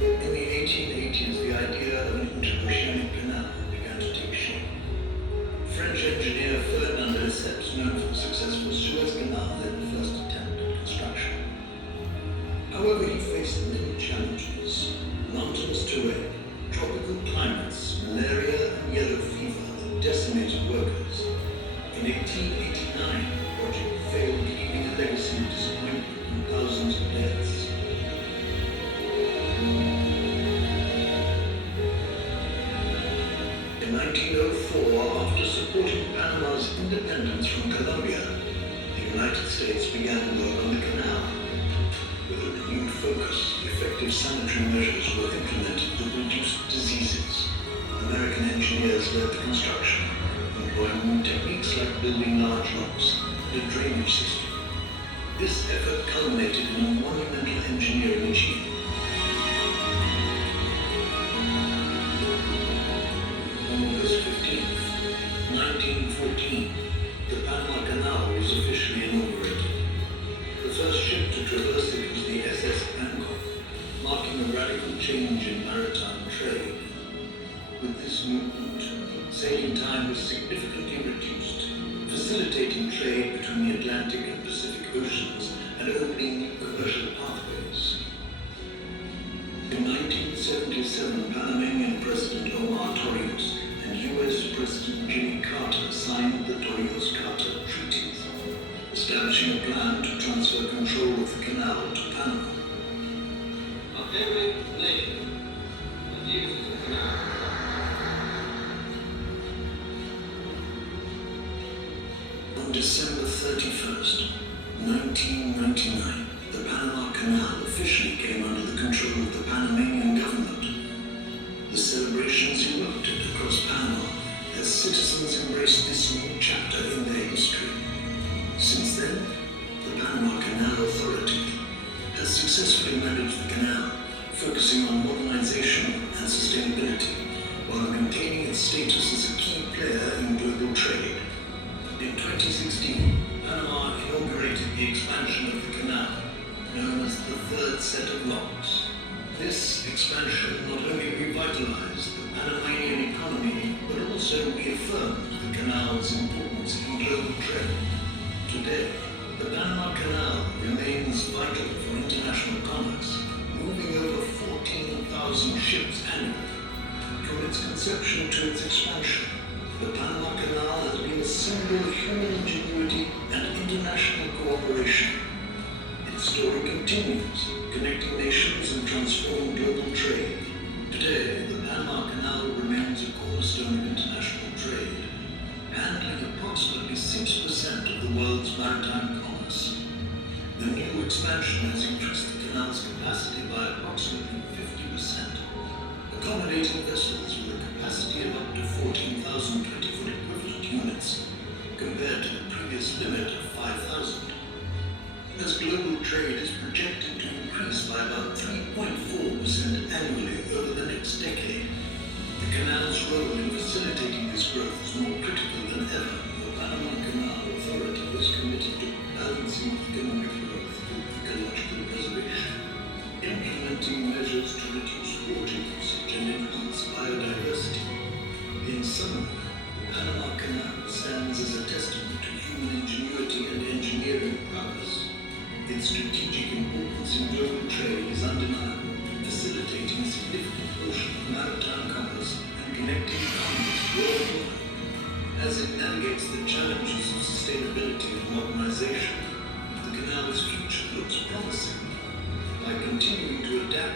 In the 1880s, the idea of an interoceanic canal began to take shape. French engineer Ferdinand de Lesseps, known for the successful Suez Canal, led the first attempt at construction. However, he faced many challenges: mountainous terrain, tropical climates, malaria, and yellow fever that decimated workers. In 1889, the project failed, leaving a legacy of disappointment and thousands of deaths. In 1904, after supporting Panama's independence from Colombia, the United States began work on the canal. With a renewed focus, effective sanitary measures were implemented to reduce diseases. American engineers led the construction, employing new techniques like building large locks and a drainage system. This effort culminated in a monumental engineering achievement. On August 15th, 1914, the Panama Canal was officially inaugurated. The first ship to traverse it was the SS Bangkok, marking a radical change in maritime trade. With this movement, sailing time was significantly reduced, facilitating trade between the Atlantic and Pacific Oceans and opening new commercial pathways. In 1977, Panamanian President Omar Torrijos and U.S. President Jimmy Carter signed the Torrijos-Carter Treaties, establishing a plan to transfer control of the canal to Panama. Of every nation that uses the canal, on December 31st, 1999, the Panama Canal officially came under the control of the Panamanian government. The celebrations erupted across Panama as citizens embraced this new chapter in their history. Since then, the Panama Canal Authority has successfully managed the canal, focusing on modernization and sustainability, while maintaining its status as a key player in global trade. In 2016, Panama inaugurated the expansion of the canal, known as the third set of locks. This expansion not only revitalized the Panamanian economy, but also reaffirmed the canal's importance in global trade. Today, the Panama Canal remains vital for international commerce, moving over 14,000 ships annually. From its conception to its expansion, the Panama Canal has been a symbol of human ingenuity and international cooperation. Its story continues, connecting nations and transforming global trade. Today, the Panama Canal remains a cornerstone of international trade, handling approximately 6% of the world's maritime commerce. The new expansion has increased the canal's capacity by approximately 50%, accommodating vessels with a capacity of up to 14,000 20-foot equivalent units, compared to the previous limit of 5,000. As global trade is projected to increase by about 3.4% annually over the next decade, the canal's role in facilitating this growth is more critical than ever. The Panama Canal Authority is committed to balancing economic growth with ecological preservation, implementing measures to reduce water usage and enhance biodiversity. In summary, the Panama Canal stands as a testament to human ingenuity and engineering prowess. Its strategic importance in global trade is undeniable, facilitating a significant portion of maritime commerce and connecting economies worldwide. As it navigates the challenges of sustainability and modernization, the canal's future looks promising. By continuing to adapt